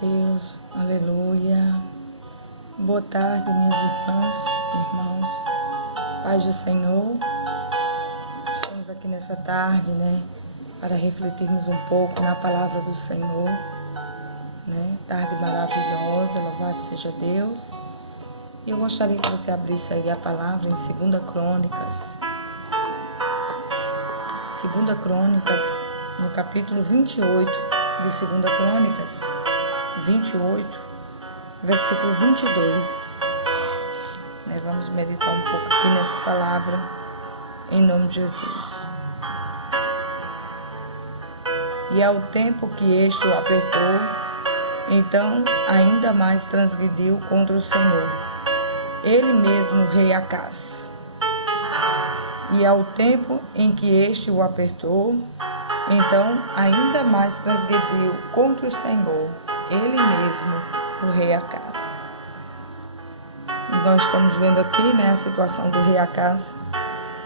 Deus, aleluia. Boa tarde, minhas irmãs, irmãos. Paz do Senhor. Estamos aqui nessa tarde, para refletirmos um pouco na palavra do Senhor, Tarde maravilhosa, louvado seja Deus. E eu gostaria que você abrisse aí a palavra em 2 Crônicas. 2 Crônicas, no capítulo 28 de 2 Crônicas, 28, versículo 22. Vamos meditar um pouco aqui nessa palavra, em nome de Jesus. E ao tempo que este o apertou, então ainda mais transgrediu contra o Senhor, ele mesmo, o rei Acás. E ao tempo em que este o apertou, então ainda mais transgrediu contra o Senhor, ele mesmo, o rei Acás. Nós estamos vendo aqui, a situação do rei Acás,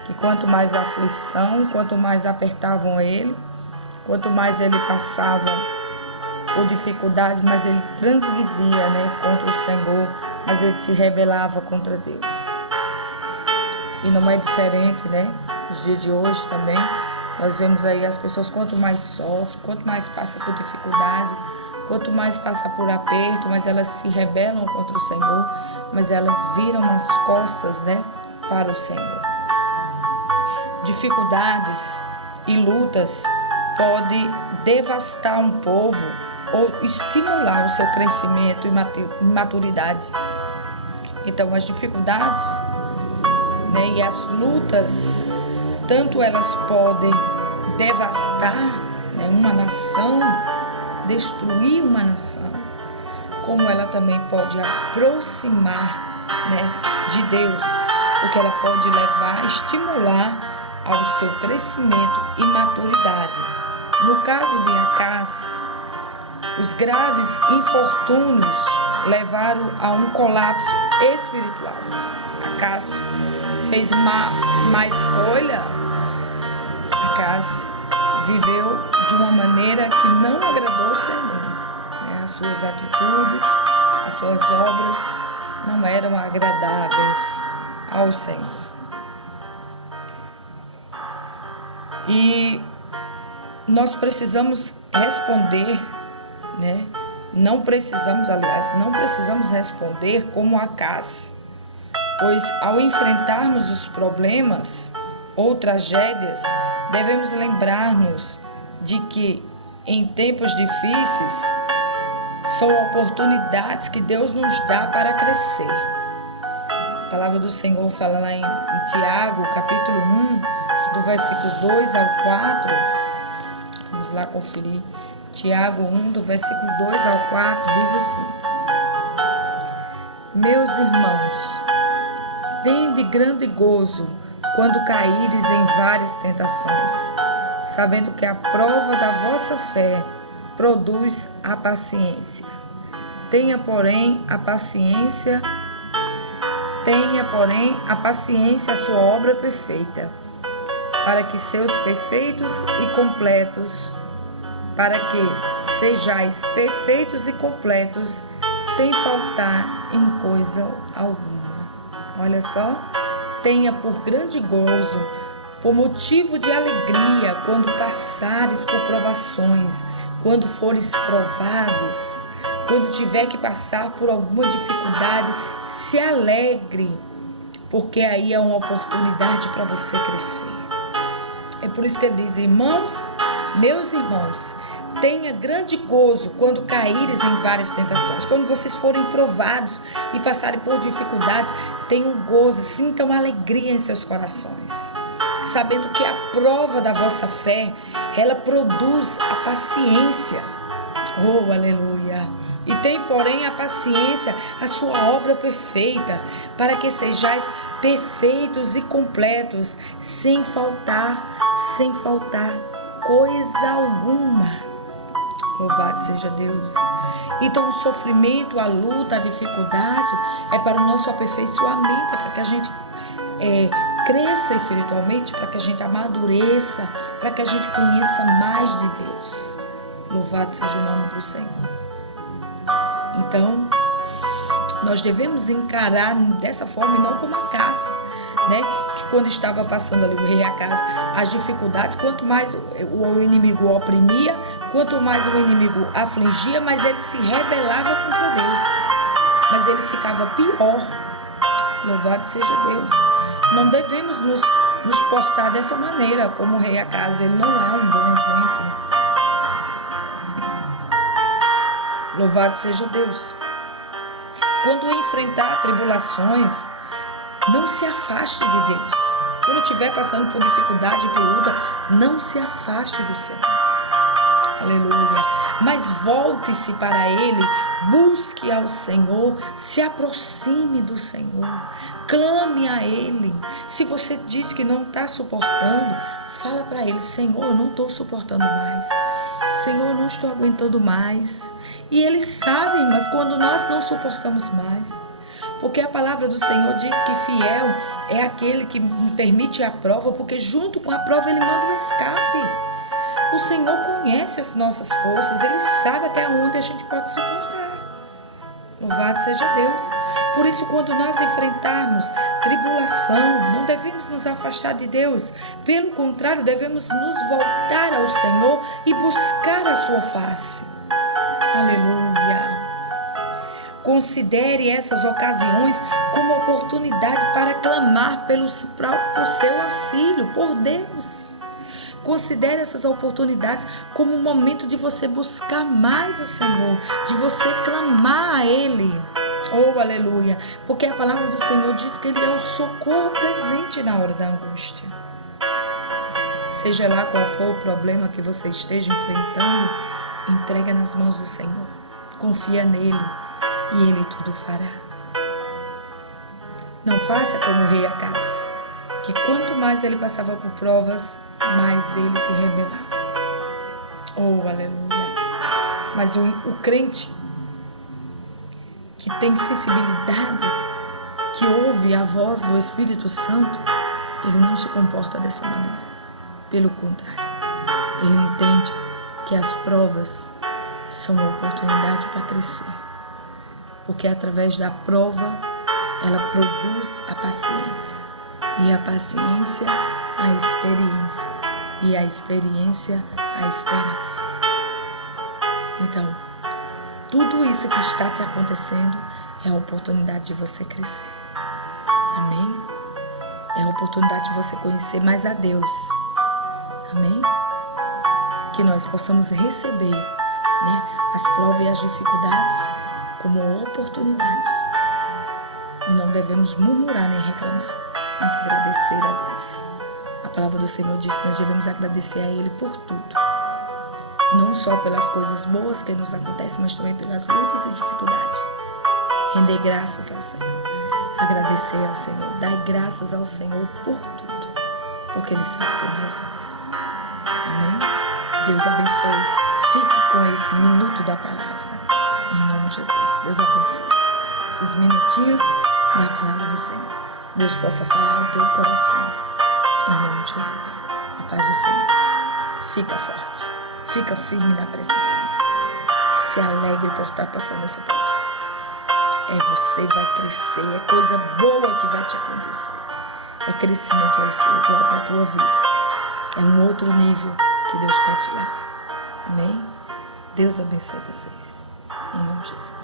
que quanto mais aflição, quanto mais apertavam ele, quanto mais ele passava por dificuldade, mas ele transgredia, contra o Senhor, mas ele se rebelava contra Deus. E não é diferente, nos dias de hoje também, nós vemos aí as pessoas, quanto mais sofrem, quanto mais passa por dificuldade, quanto mais passa por aperto, mas elas se rebelam contra o Senhor, mas elas viram as costas, para o Senhor. Dificuldades e lutas podem devastar um povo ou estimular o seu crescimento e maturidade. Então, as dificuldades, e as lutas, tanto elas podem devastar, uma nação, destruir uma nação, como ela também pode aproximar, de Deus, porque ela pode levar, estimular ao seu crescimento e maturidade. No caso de Acás, os graves infortúnios levaram a um colapso espiritual. Acás fez má escolha. Acás viveu de uma maneira que não agradou ao Senhor. As suas atitudes, as suas obras não eram agradáveis ao Senhor. E nós precisamos responder, não precisamos responder como Acás, pois ao enfrentarmos os problemas ou tragédias, devemos lembrar-nos de que em tempos difíceis são oportunidades que Deus nos dá para crescer. A palavra do Senhor fala lá em Tiago, capítulo 1, do versículo 2 ao 4. Vamos lá conferir. Tiago 1, do versículo 2 ao 4, diz assim: Meus irmãos, tende grande gozo quando caíres em várias tentações, sabendo que a prova da vossa fé produz a paciência. Tenha, porém, a paciência a sua obra perfeita, para que sejais perfeitos e completos, sem faltar em coisa alguma. Olha só, tenha por grande gozo, por motivo de alegria, quando passares por provações, quando fores provados, quando tiver que passar por alguma dificuldade, se alegre, porque aí é uma oportunidade para você crescer. É por isso que ele diz: meus irmãos, tenha grande gozo quando caíres em várias tentações. Quando vocês forem provados e passarem por dificuldades, tenham gozo, sintam alegria em seus corações, sabendo que a prova da vossa fé, ela produz a paciência. Oh, aleluia! E tem, porém, a paciência, a sua obra perfeita, para que sejais perfeitos e completos, sem faltar coisa alguma. Louvado seja Deus. Então, o sofrimento, a luta, a dificuldade é para o nosso aperfeiçoamento, é para que a gente cresça espiritualmente, para que a gente amadureça, para que a gente conheça mais de Deus. Louvado seja o nome do Senhor. Então, nós devemos encarar dessa forma e não como Acaz, né? Que quando estava passando ali o rei Acaz, as dificuldades, quanto mais o inimigo o oprimia, quanto mais o inimigo afligia, mais ele se rebelava contra Deus. Mas ele ficava pior. Louvado seja Deus. Não devemos nos portar dessa maneira, como o rei Acaz. Ele não é um bom exemplo. Louvado seja Deus. Quando enfrentar tribulações, não se afaste de Deus. Quando estiver passando por dificuldade e por luta, não se afaste do Senhor. Aleluia. Mas volte-se para Ele, busque ao Senhor, se aproxime do Senhor, clame a Ele. Se você diz que não está suportando, fala para Ele: Senhor, eu não estou suportando mais. Senhor, eu não estou aguentando mais. E Ele sabe, mas quando nós não suportamos mais, porque a palavra do Senhor diz que fiel é aquele que permite a prova, porque junto com a prova Ele manda um escape. O Senhor conhece as nossas forças, Ele sabe até onde a gente pode suportar. Louvado seja Deus. Por isso, quando nós enfrentarmos tribulação, não devemos nos afastar de Deus. Pelo contrário, devemos nos voltar ao Senhor e buscar a sua face. Aleluia. Considere essas ocasiões como oportunidade para clamar por seu auxílio, por Deus. Considere essas oportunidades como um momento de você buscar mais o Senhor, de você clamar a Ele. Oh, aleluia. Porque a palavra do Senhor diz que Ele é o socorro presente na hora da angústia. Seja lá qual for o problema que você esteja enfrentando, entrega nas mãos do Senhor. Confia nele e Ele tudo fará. Não faça como o rei Acaz, que quanto mais ele passava por provas, mais ele se rebelava. Oh, aleluia. Mas o crente que tem sensibilidade, que ouve a voz do Espírito Santo, ele não se comporta dessa maneira. Pelo contrário, ele entende que as provas são uma oportunidade para crescer. Porque através da prova, ela produz a paciência. E a paciência, a experiência. E a experiência, a esperança. Então, tudo isso que está te acontecendo é a oportunidade de você crescer. Amém? É a oportunidade de você conhecer mais a Deus. Amém? Que nós possamos receber, né, as provas e as dificuldades como oportunidades. E não devemos murmurar nem reclamar, mas agradecer a Deus. A palavra do Senhor diz que nós devemos agradecer a Ele por tudo. Não só pelas coisas boas que nos acontecem, mas também pelas lutas e dificuldades. Render graças ao Senhor. Agradecer ao Senhor. Dar graças ao Senhor por tudo. Porque Ele sabe todas as coisas. Amém? Deus abençoe. Fique com esse minuto da palavra. Em nome de Jesus. Deus abençoe. Esses minutinhos da palavra do Senhor. Deus possa falar ao teu coração. Em nome de Jesus. A paz do Senhor. Fica forte. Fica firme na presença do Senhor. Se alegre por estar passando essa prova. Você vai crescer. É coisa boa que vai te acontecer. É crescimento espiritual para a tua vida. É um outro nível que Deus quer te levar. Amém? Deus abençoe vocês. Em nome de Jesus.